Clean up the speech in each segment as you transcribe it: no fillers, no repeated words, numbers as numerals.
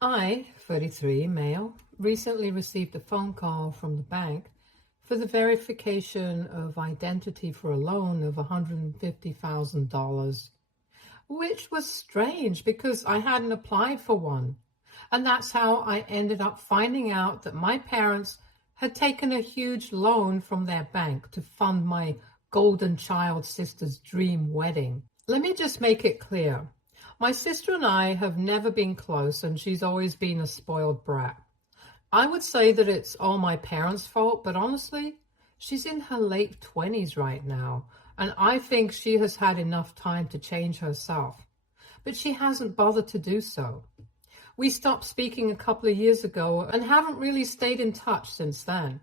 I, 33, male, recently received a phone call from the bank for the verification of identity for a loan of $150,000, which was strange because I hadn't applied for one. And that's how I ended up finding out that my parents had taken a huge loan from their bank to fund my golden child sister's dream wedding. Let me just make it clear. My sister and I have never been close, and she's always been a spoiled brat. I would say that it's all my parents' fault, but honestly, she's in her late 20s right now, and I think she has had enough time to change herself. But she hasn't bothered to do so. We stopped speaking a couple of years ago and haven't really stayed in touch since then.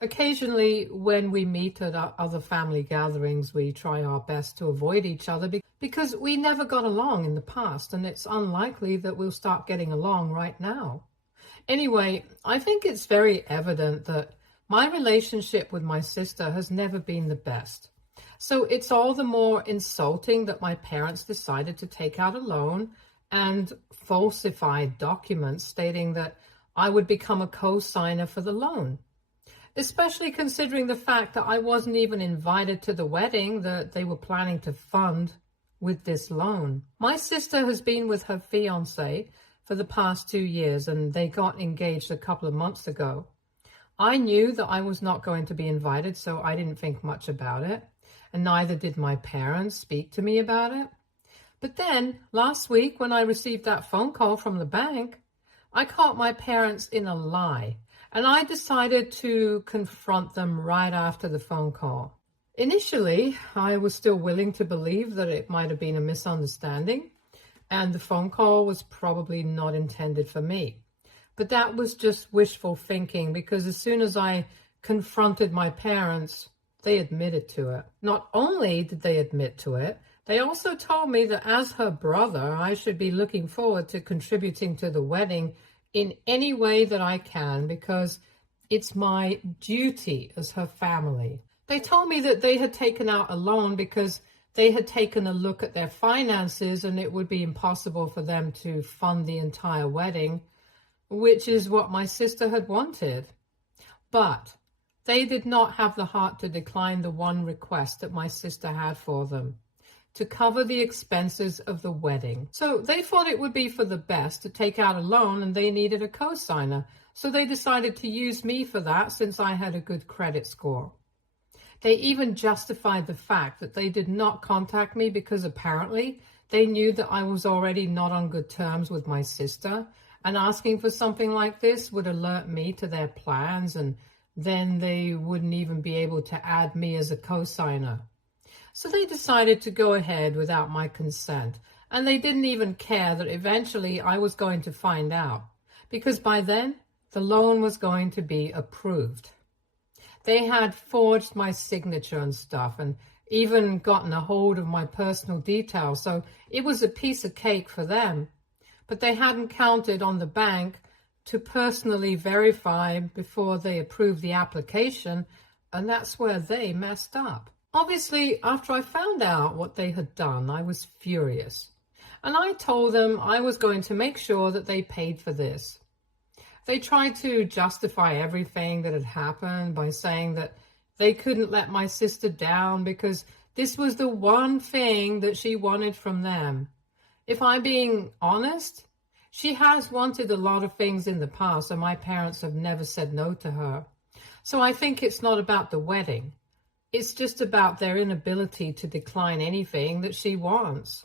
Occasionally, when we meet at other family gatherings, we try our best to avoid each other because we never got along in the past, and it's unlikely that we'll start getting along right now. Anyway, I think it's very evident that my relationship with my sister has never been the best. So it's all the more insulting that my parents decided to take out a loan and falsify documents stating that I would become a co-signer for the loan. Especially considering the fact that I wasn't even invited to the wedding that they were planning to fund with this loan. My sister has been with her fiancé for the past 2 years, and they got engaged a couple of months ago. I knew that I was not going to be invited, so I didn't think much about it, and neither did my parents speak to me about it. But then, last week, when I received that phone call from the bank, I caught my parents in a lie. And I decided to confront them right after the phone call. Initially, I was still willing to believe that it might have been a misunderstanding, and the phone call was probably not intended for me. But that was just wishful thinking, because as soon as I confronted my parents, they admitted to it. Not only did they admit to it, they also told me that as her brother, I should be looking forward to contributing to the wedding in any way that I can, because it's my duty as her family. They told me that they had taken out a loan because they had taken a look at their finances and it would be impossible for them to fund the entire wedding, which is what my sister had wanted. But they did not have the heart to decline the one request that my sister had for them: to cover the expenses of the wedding. So they thought it would be for the best to take out a loan, and they needed a co-signer. So they decided to use me for that since I had a good credit score. They even justified the fact that they did not contact me because apparently they knew that I was already not on good terms with my sister, and asking for something like this would alert me to their plans, and then they wouldn't even be able to add me as a co-signer. So they decided to go ahead without my consent, and they didn't even care that eventually I was going to find out, because by then the loan was going to be approved. They had forged my signature and stuff, and even gotten a hold of my personal details, so it was a piece of cake for them. But they hadn't counted on the bank to personally verify before they approved the application, and that's where they messed up. Obviously, after I found out what they had done, I was furious. And I told them I was going to make sure that they paid for this. They tried to justify everything that had happened by saying that they couldn't let my sister down because this was the one thing that she wanted from them. If I'm being honest, she has wanted a lot of things in the past, and my parents have never said no to her. So I think it's not about the wedding. It's just about their inability to decline anything that she wants,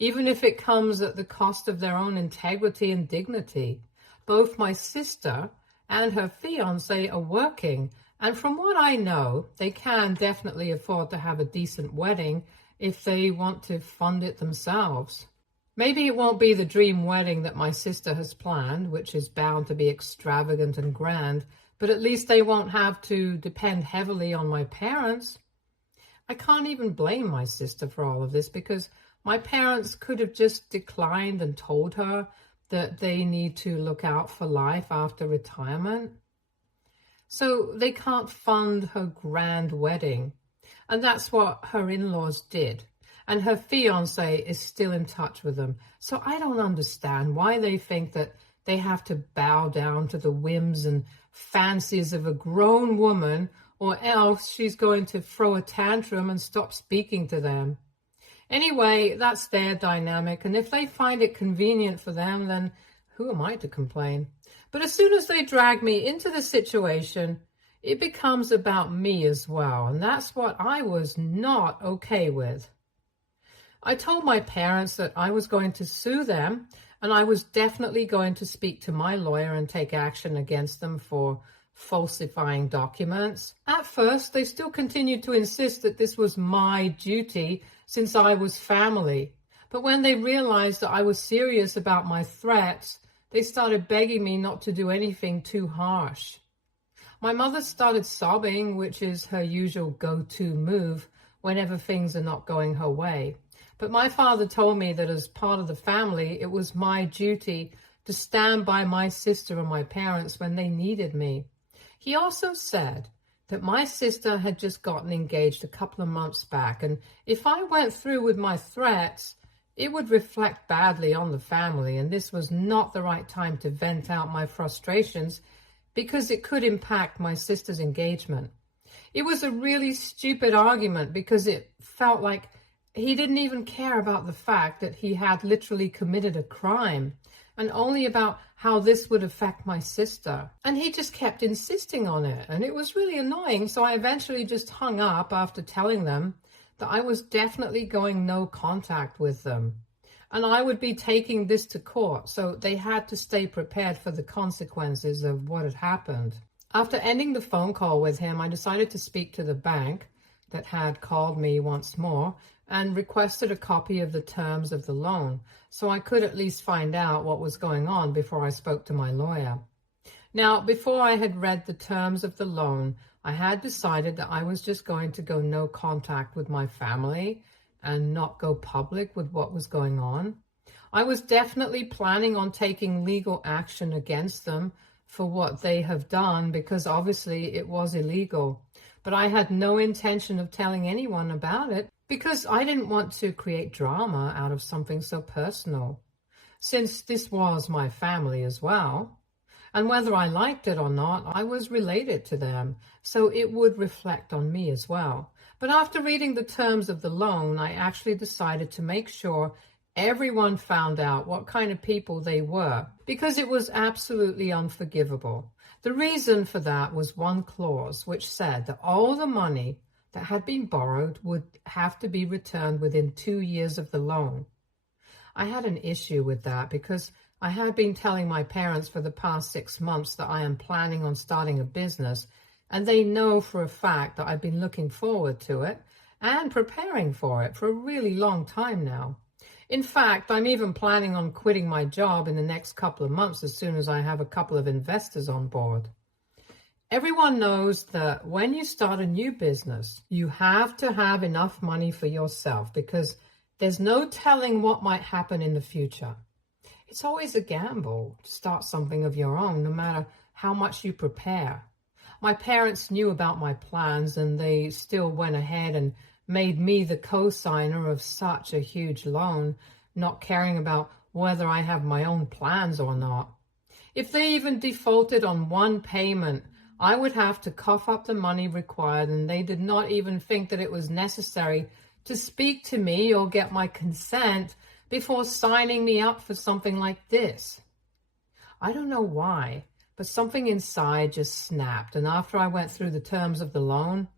even if it comes at the cost of their own integrity and dignity. Both my sister and her fiancé are working, and from what I know, they can definitely afford to have a decent wedding if they want to fund it themselves. Maybe it won't be the dream wedding that my sister has planned, which is bound to be extravagant and grand, but at least they won't have to depend heavily on my parents. I can't even blame my sister for all of this, because my parents could have just declined and told her that they need to look out for life after retirement. So they can't fund her grand wedding. And that's what her in-laws did. And her fiancé is still in touch with them. So I don't understand why they think that they have to bow down to the whims and fancies of a grown woman, or else she's going to throw a tantrum and stop speaking to them. Anyway, that's their dynamic, and if they find it convenient for them, then who am I to complain? But as soon as they drag me into the situation, it becomes about me as well, and that's what I was not okay with. I told my parents that I was going to sue them, and I was definitely going to speak to my lawyer and take action against them for falsifying documents. At first, they still continued to insist that this was my duty since I was family. But when they realized that I was serious about my threats, they started begging me not to do anything too harsh. My mother started sobbing, which is her usual go-to move whenever things are not going her way. But my father told me that as part of the family, it was my duty to stand by my sister and my parents when they needed me. He also said that my sister had just gotten engaged a couple of months back, and if I went through with my threats, it would reflect badly on the family, and this was not the right time to vent out my frustrations because it could impact my sister's engagement. It was a really stupid argument because it felt like he didn't even care about the fact that he had literally committed a crime, and only about how this would affect my sister. And he just kept insisting on it, and it was really annoying, so I eventually just hung up after telling them that I was definitely going no contact with them. And I would be taking this to court, so they had to stay prepared for the consequences of what had happened. After ending the phone call with him, I decided to speak to the bank that had called me once more and requested a copy of the terms of the loan, so I could at least find out what was going on before I spoke to my lawyer. Now, before I had read the terms of the loan, I had decided that I was just going to go no contact with my family and not go public with what was going on. I was definitely planning on taking legal action against them for what they have done because obviously it was illegal. But I had no intention of telling anyone about it because I didn't want to create drama out of something so personal, since this was my family as well. And whether I liked it or not, I was related to them, so it would reflect on me as well. But after reading the terms of the loan, I actually decided to make sure everyone found out what kind of people they were, because it was absolutely unforgivable. The reason for that was one clause which said that all the money that had been borrowed would have to be returned within 2 years of the loan. I had an issue with that because I had been telling my parents for the past 6 months that I am planning on starting a business, and they know for a fact that I've been looking forward to it and preparing for it for a really long time now. In fact, I'm even planning on quitting my job in the next couple of months as soon as I have a couple of investors on board. Everyone knows that when you start a new business, you have to have enough money for yourself because there's no telling what might happen in the future. It's always a gamble to start something of your own, no matter how much you prepare. My parents knew about my plans, and they still went ahead and made me the co-signer of such a huge loan, not caring about whether I have my own plans or not. If they even defaulted on one payment, I would have to cough up the money required, and they did not even think that it was necessary to speak to me or get my consent before signing me up for something like this. I don't know why, but something inside just snapped, and after I went through the terms of the loan,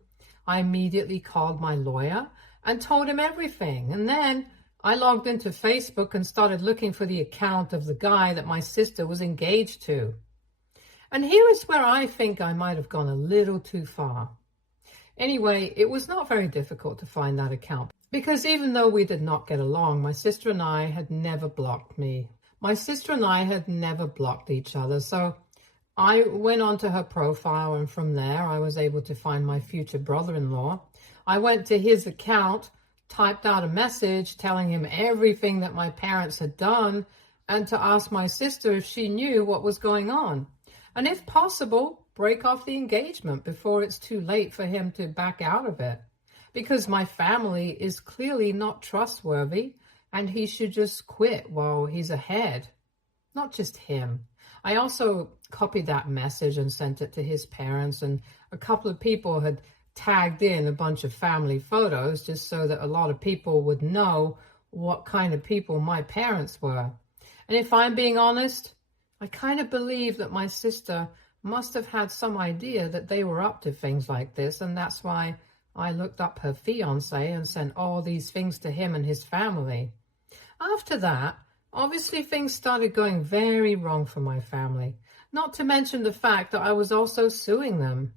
I immediately called my lawyer and told him everything, and then I logged into Facebook and started looking for the account of the guy that my sister was engaged to. And here is where I think I might have gone a little too far. Anyway, it was not very difficult to find that account because even though we did not get along, my sister and I had never blocked me. My sister and I had never blocked each other, so I went onto her profile, and from there I was able to find my future brother-in-law. I went to his account, typed out a message telling him everything that my parents had done, and to ask my sister if she knew what was going on. And if possible, break off the engagement before it's too late for him to back out of it. Because my family is clearly not trustworthy, and he should just quit while he's ahead. Not just him, I also copied that message and sent it to his parents, and a couple of people had tagged in a bunch of family photos just so that a lot of people would know what kind of people my parents were. And if I'm being honest, I kind of believe that my sister must have had some idea that they were up to things like this, and that's why I looked up her fiance and sent all these things to him and his family. After that, obviously things started going very wrong for my family, not to mention the fact that I was also suing them.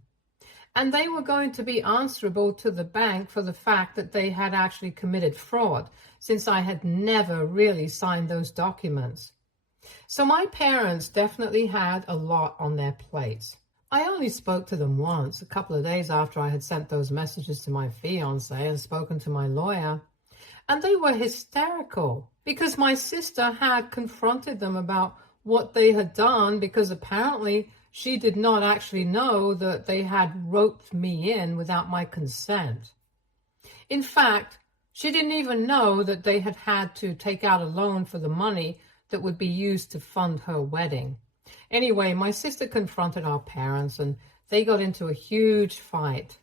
And they were going to be answerable to the bank for the fact that they had actually committed fraud, since I had never really signed those documents. So my parents definitely had a lot on their plates. I only spoke to them once, a couple of days after I had sent those messages to my fiance and spoken to my lawyer. And they were hysterical because my sister had confronted them about what they had done, because apparently she did not actually know that they had roped me in without my consent. In fact, she didn't even know that they had had to take out a loan for the money that would be used to fund her wedding. Anyway, my sister confronted our parents and they got into a huge fight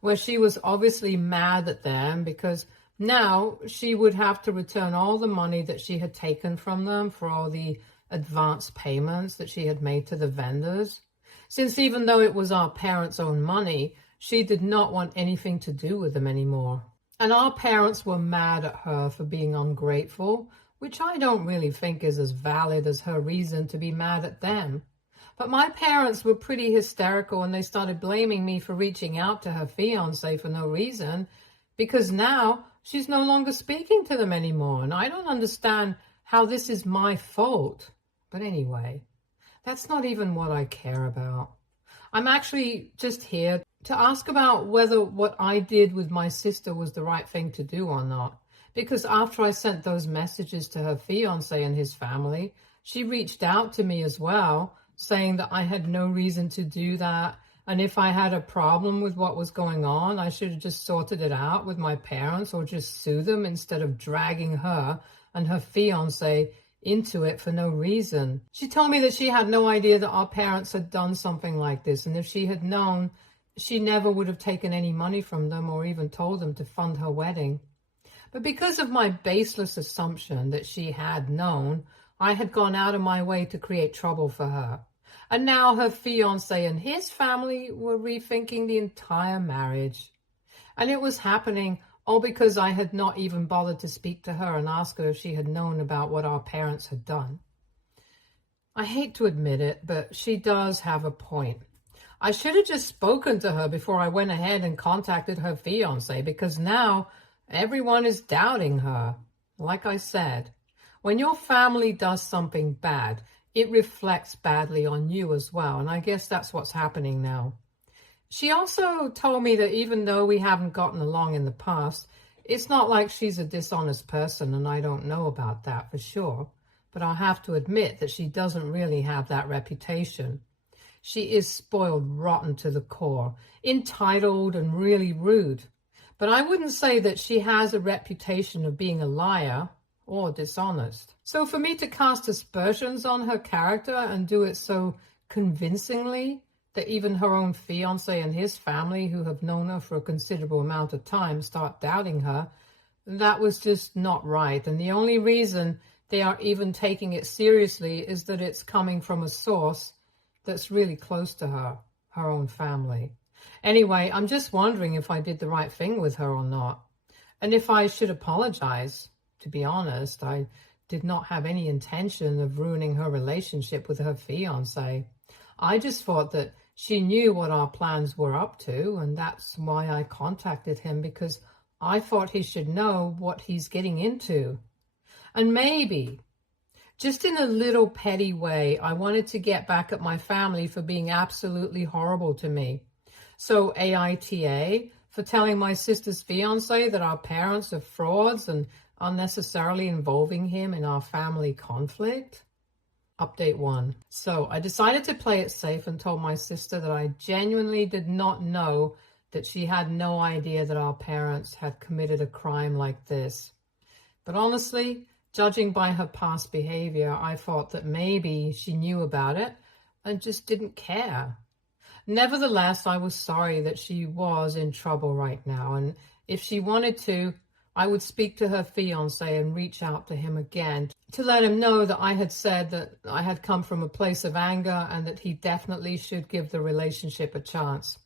where she was obviously mad at them because now she would have to return all the money that she had taken from them for all the advance payments that she had made to the vendors. Since even though it was our parents' own money, she did not want anything to do with them anymore. And our parents were mad at her for being ungrateful, which I don't really think is as valid as her reason to be mad at them. But my parents were pretty hysterical and they started blaming me for reaching out to her fiancé for no reason, because now she's no longer speaking to them anymore, and I don't understand how this is my fault. But anyway, that's not even what I care about. I'm actually just here to ask about whether what I did with my sister was the right thing to do or not. Because after I sent those messages to her fiancé and his family, she reached out to me as well, saying that I had no reason to do that. And if I had a problem with what was going on, I should have just sorted it out with my parents or just sue them instead of dragging her and her fiancé into it for no reason. She told me that she had no idea that our parents had done something like this. And if she had known, she never would have taken any money from them or even told them to fund her wedding. But because of my baseless assumption that she had known, I had gone out of my way to create trouble for her. And now her fiancé and his family were rethinking the entire marriage. And it was happening all because I had not even bothered to speak to her and ask her if she had known about what our parents had done. I hate to admit it, but she does have a point. I should have just spoken to her before I went ahead and contacted her fiancé, because now everyone is doubting her. Like I said, when your family does something bad, it reflects badly on you as well. And I guess that's what's happening now. She also told me that even though we haven't gotten along in the past, it's not like she's a dishonest person, and I don't know about that for sure. But I'll have to admit that she doesn't really have that reputation. She is spoiled rotten to the core, entitled and really rude. But I wouldn't say that she has a reputation of being a liar or dishonest. So for me to cast aspersions on her character and do it so convincingly that even her own fiancé and his family, who have known her for a considerable amount of time, start doubting her, that was just not right. And the only reason they are even taking it seriously is that it's coming from a source that's really close to her own family. Anyway, I'm just wondering if I did the right thing with her or not, and if I should apologize. To be honest, I did not have any intention of ruining her relationship with her fiancé. I just thought that she knew what our plans were up to, and that's why I contacted him, because I thought he should know what he's getting into. And maybe, just in a little petty way, I wanted to get back at my family for being absolutely horrible to me. So AITA, for telling my sister's fiancé that our parents are frauds and unnecessarily involving him in our family conflict. Update 1. So I decided to play it safe and told my sister that I genuinely did not know that she had no idea that our parents had committed a crime like this. But honestly, Judging by her past behavior, I thought that maybe she knew about it and just didn't care. Nevertheless, I was sorry that she was in trouble right now, and if she wanted to, I would speak to her fiancé and reach out to him again to let him know that I had said that I had come from a place of anger and that he definitely should give the relationship a chance.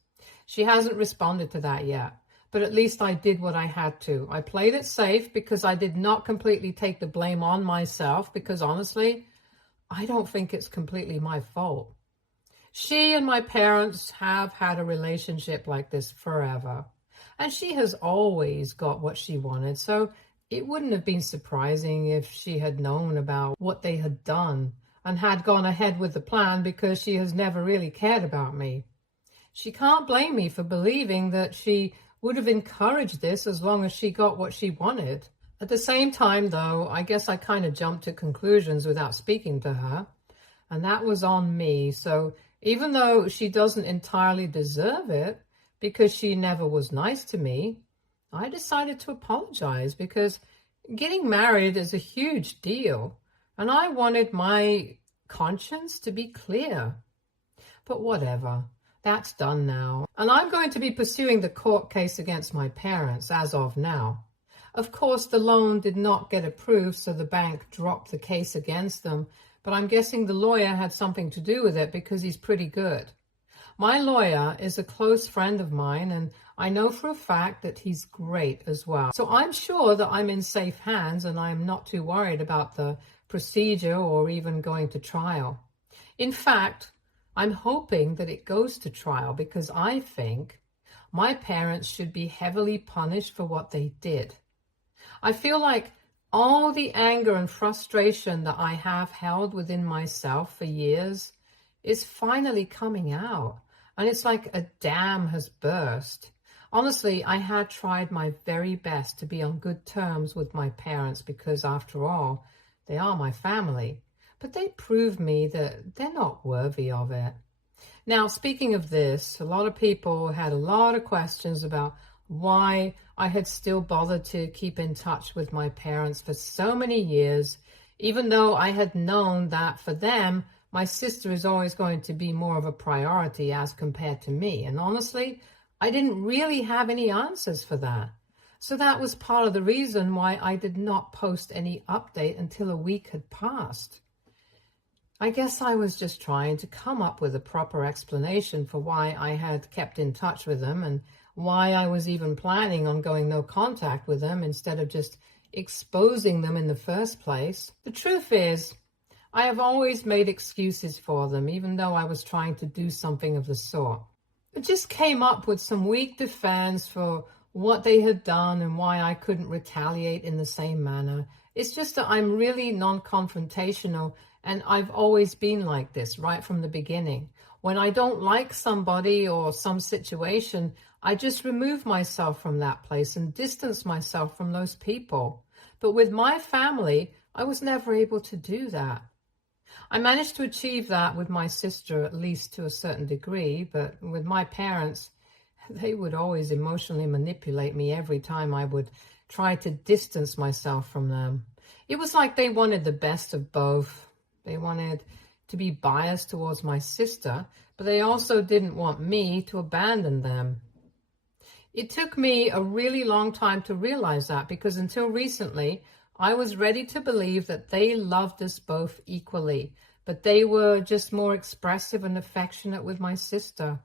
She hasn't responded to that yet, but at least I did what I had to. I played it safe because I did not completely take the blame on myself, because honestly, I don't think it's completely my fault. She and my parents have had a relationship like this forever, and she has always got what she wanted, so it wouldn't have been surprising if she had known about what they had done and had gone ahead with the plan, because she has never really cared about me. She can't blame me for believing that she would have encouraged this as long as she got what she wanted. At the same time, though, I guess I kind of jumped to conclusions without speaking to her, and that was on me. So even though she doesn't entirely deserve it, because she never was nice to me, I decided to apologize, because getting married is a huge deal, and I wanted my conscience to be clear. But whatever, that's done now, and I'm going to be pursuing the court case against my parents as of now. Of course, the loan did not get approved, so the bank dropped the case against them, but I'm guessing the lawyer had something to do with it because he's pretty good. My lawyer is a close friend of mine, and I know for a fact that he's great as well. So I'm sure that I'm in safe hands, and I'm not too worried about the procedure or even going to trial. In fact, I'm hoping that it goes to trial, because I think my parents should be heavily punished for what they did. I feel like all the anger and frustration that I have held within myself for years is finally coming out, and it's like a dam has burst. Honestly, I had tried my very best to be on good terms with my parents, because after all, they are my family, but they proved me that they're not worthy of it. Now, speaking of this, a lot of people had a lot of questions about why I had still bothered to keep in touch with my parents for so many years, even though I had known that for them, my sister is always going to be more of a priority as compared to me. And honestly, I didn't really have any answers for that. So that was part of the reason why I did not post any update until a week had passed. I guess I was just trying to come up with a proper explanation for why I had kept in touch with them and why I was even planning on going no contact with them instead of just exposing them in the first place. The truth is, I have always made excuses for them, even though I was trying to do something of the sort. I just came up with some weak defense for what they had done and why I couldn't retaliate in the same manner. It's just that I'm really non-confrontational, and I've always been like this right from the beginning. When I don't like somebody or some situation, I just remove myself from that place and distance myself from those people. But with my family, I was never able to do that. I managed to achieve that with my sister, at least to a certain degree, but with my parents, they would always emotionally manipulate me every time I would try to distance myself from them. It was like they wanted the best of both. They wanted to be biased towards my sister, but they also didn't want me to abandon them. It took me a really long time to realize that, because until recently, I was ready to believe that they loved us both equally, but they were just more expressive and affectionate with my sister.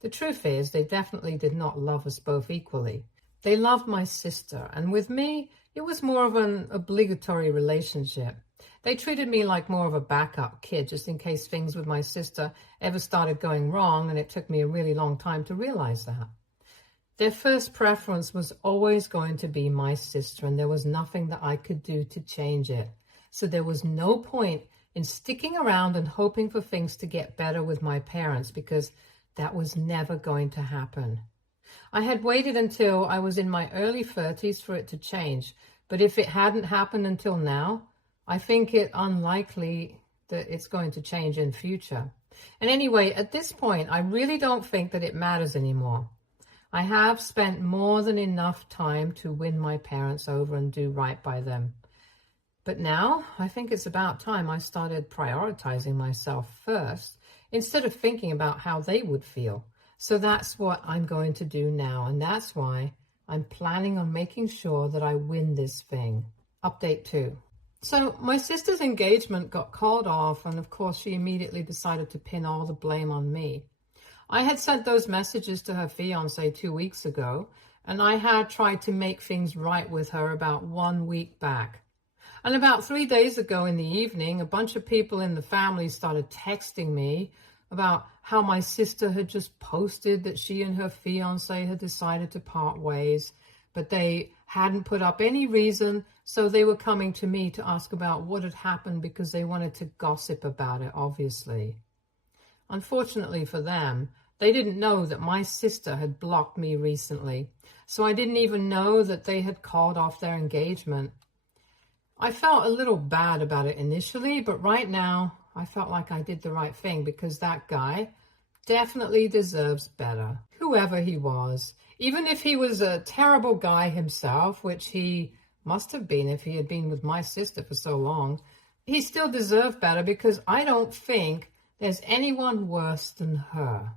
The truth is, they definitely did not love us both equally. They loved my sister, and with me, it was more of an obligatory relationship. They treated me like more of a backup kid, just in case things with my sister ever started going wrong, and it took me a really long time to realize that. Their first preference was always going to be my sister, and there was nothing that I could do to change it. So there was no point in sticking around and hoping for things to get better with my parents, because that was never going to happen. I had waited until I was in my early 30s for it to change, but if it hadn't happened until now, I think it unlikely that it's going to change in future. And anyway, at this point, I really don't think that it matters anymore. I have spent more than enough time to win my parents over and do right by them. But now I think it's about time I started prioritizing myself first instead of thinking about how they would feel. So that's what I'm going to do now, and that's why I'm planning on making sure that I win this thing. Update 2. So my sister's engagement got called off, and of course she immediately decided to pin all the blame on me. I had sent those messages to her fiancé 2 weeks ago, and I had tried to make things right with her about 1 week back. And about 3 days ago in the evening, a bunch of people in the family started texting me about how my sister had just posted that she and her fiancé had decided to part ways, but they hadn't put up any reason, so they were coming to me to ask about what had happened because they wanted to gossip about it, obviously. Unfortunately for them, they didn't know that my sister had blocked me recently, so I didn't even know that they had called off their engagement. I felt a little bad about it initially, but right now I felt like I did the right thing because that guy definitely deserves better, whoever he was. Even if he was a terrible guy himself, which he must have been if he had been with my sister for so long, he still deserved better because I don't think there's anyone worse than her.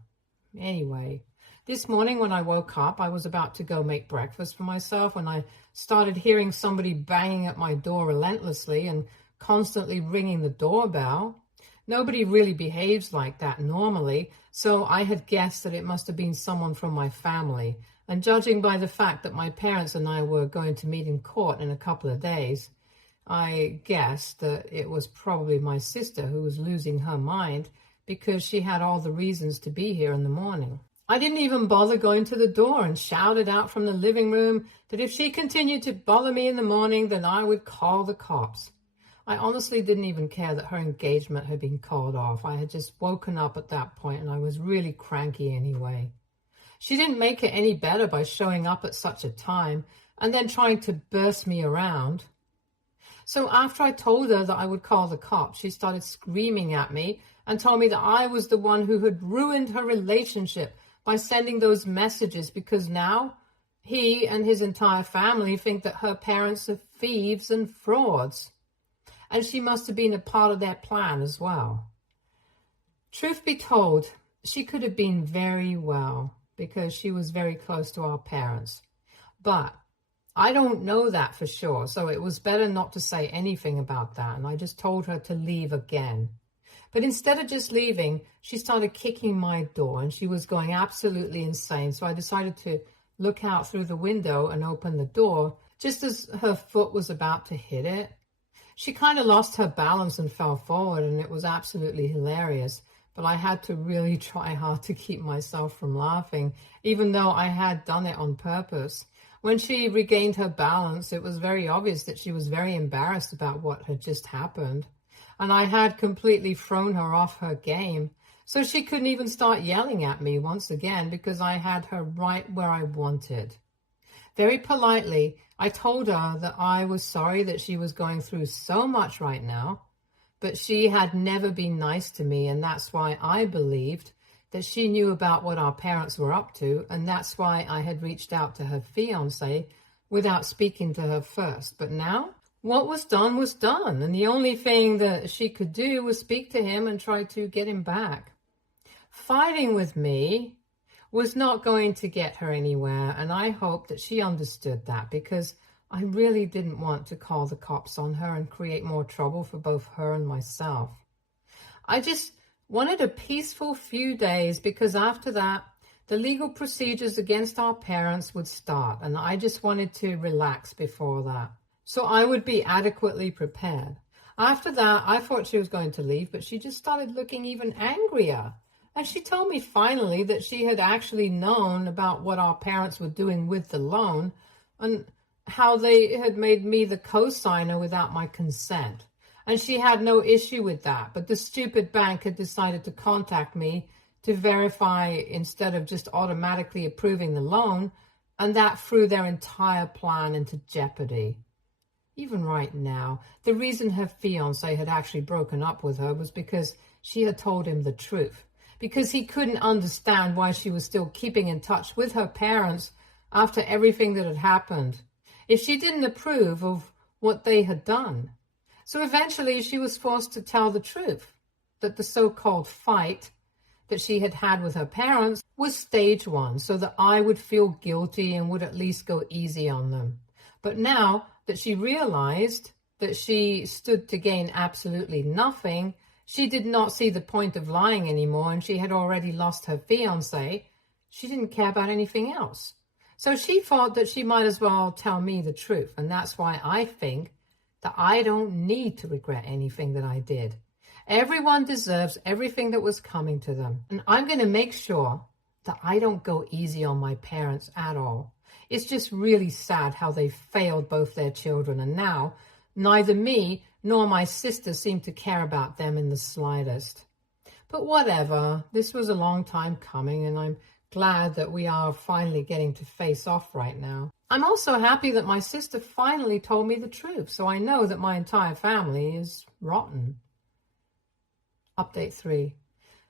Anyway, this morning when I woke up, I was about to go make breakfast for myself when I started hearing somebody banging at my door relentlessly and constantly ringing the doorbell. Nobody really behaves like that normally, so I had guessed that it must have been someone from my family. And judging by the fact that my parents and I were going to meet in court in a couple of days, I guessed that it was probably my sister who was losing her mind because she had all the reasons to be here in the morning. I didn't even bother going to the door and shouted out from the living room that if she continued to bother me in the morning, then I would call the cops. I honestly didn't even care that her engagement had been called off. I had just woken up at that point and I was really cranky anyway. She didn't make it any better by showing up at such a time and then trying to burst me around. So after I told her that I would call the cops, she started screaming at me and told me that I was the one who had ruined her relationship by sending those messages because now he and his entire family think that her parents are thieves and frauds. And she must have been a part of their plan as well. Truth be told, she could have been very well because she was very close to our parents. But I don't know that for sure, so it was better not to say anything about that, and I just told her to leave again. But instead of just leaving, she started kicking my door, and she was going absolutely insane, so I decided to look out through the window and open the door just as her foot was about to hit it. She kind of lost her balance and fell forward, and it was absolutely hilarious. But I had to really try hard to keep myself from laughing, even though I had done it on purpose. When she regained her balance, it was very obvious that she was very embarrassed about what had just happened. And I had completely thrown her off her game. So she couldn't even start yelling at me once again because I had her right where I wanted. Very politely, I told her that I was sorry that she was going through so much right now, but she had never been nice to me, and that's why I believed that she knew about what our parents were up to, and that's why I had reached out to her fiancé without speaking to her first. But now, what was done, and the only thing that she could do was speak to him and try to get him back. Fighting with me was not going to get her anywhere, and I hope that she understood that because I really didn't want to call the cops on her and create more trouble for both her and myself. I just wanted a peaceful few days because after that, the legal procedures against our parents would start, and I just wanted to relax before that, so I would be adequately prepared. After that, I thought she was going to leave, but she just started looking even angrier. And she told me finally that she had actually known about what our parents were doing with the loan and how they had made me the co-signer without my consent. And she had no issue with that, but the stupid bank had decided to contact me to verify instead of just automatically approving the loan, and that threw their entire plan into jeopardy. Even right now, the reason her fiancé had actually broken up with her was because she had told him the truth. Because he couldn't understand why she was still keeping in touch with her parents after everything that had happened, if she didn't approve of what they had done. So eventually she was forced to tell the truth, that the so-called fight that she had had with her parents was stage one, so that I would feel guilty and would at least go easy on them. But now that she realized that she stood to gain absolutely nothing, she did not see the point of lying anymore, and she had already lost her fiancé. She didn't care about anything else. So she thought that she might as well tell me the truth, and that's why I think that I don't need to regret anything that I did. Everyone deserves everything that was coming to them, and I'm going to make sure that I don't go easy on my parents at all. It's just really sad how they failed both their children, and now neither me nor my sister seem to care about them in the slightest. But whatever, this was a long time coming, and I'm glad that we are finally getting to face off right now. I'm also happy that my sister finally told me the truth, so I know that my entire family is rotten. Update 3.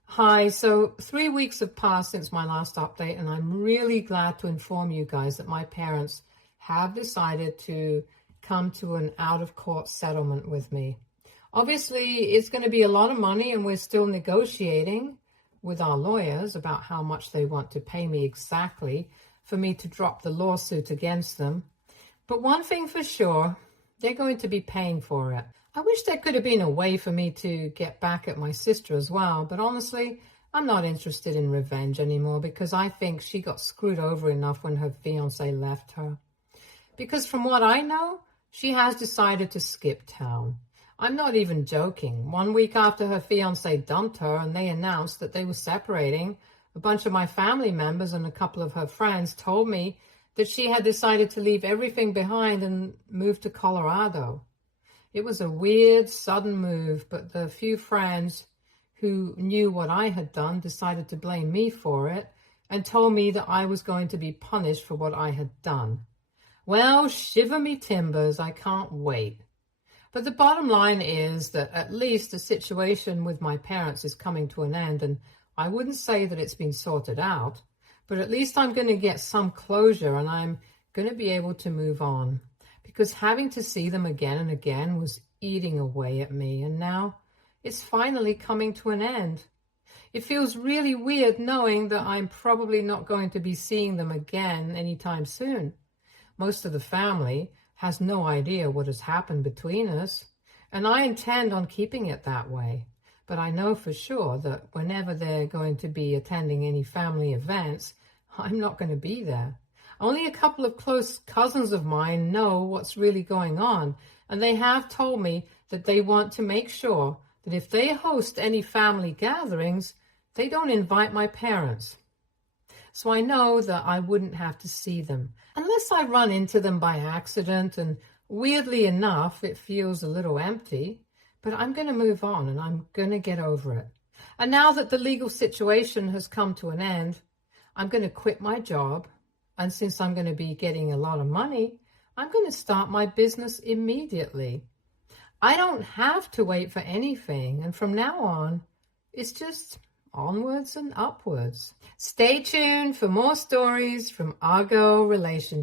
Hi, so 3 weeks have passed since my last update, and I'm really glad to inform you guys that my parents have decided to come to an out-of-court settlement with me. Obviously, it's going to be a lot of money, and we're still negotiating with our lawyers about how much they want to pay me exactly for me to drop the lawsuit against them. But one thing for sure, they're going to be paying for it. I wish there could have been a way for me to get back at my sister as well, but honestly, I'm not interested in revenge anymore because I think she got screwed over enough when her fiancé left her. Because from what I know, she has decided to skip town. I'm not even joking. 1 week after her fiancé dumped her and they announced that they were separating, a bunch of my family members and a couple of her friends told me that she had decided to leave everything behind and move to Colorado. It was a weird, sudden move, but the few friends who knew what I had done decided to blame me for it and told me that I was going to be punished for what I had done. Well, shiver me timbers, I can't wait. But the bottom line is that at least the situation with my parents is coming to an end, and I wouldn't say that it's been sorted out, but at least I'm going to get some closure and I'm going to be able to move on. Because having to see them again and again was eating away at me, and now it's finally coming to an end. It feels really weird knowing that I'm probably not going to be seeing them again anytime soon. Most of the family has no idea what has happened between us, and I intend on keeping it that way. But I know for sure that whenever they're going to be attending any family events, I'm not going to be there. Only a couple of close cousins of mine know what's really going on, and they have told me that they want to make sure that if they host any family gatherings, they don't invite my parents. So I know that I wouldn't have to see them, unless I run into them by accident, and weirdly enough, it feels a little empty, but I'm going to move on and I'm going to get over it. And now that the legal situation has come to an end, I'm going to quit my job. And since I'm going to be getting a lot of money, I'm going to start my business immediately. I don't have to wait for anything. And from now on, it's just onwards and upwards. Stay tuned for more stories from Argo Relationships.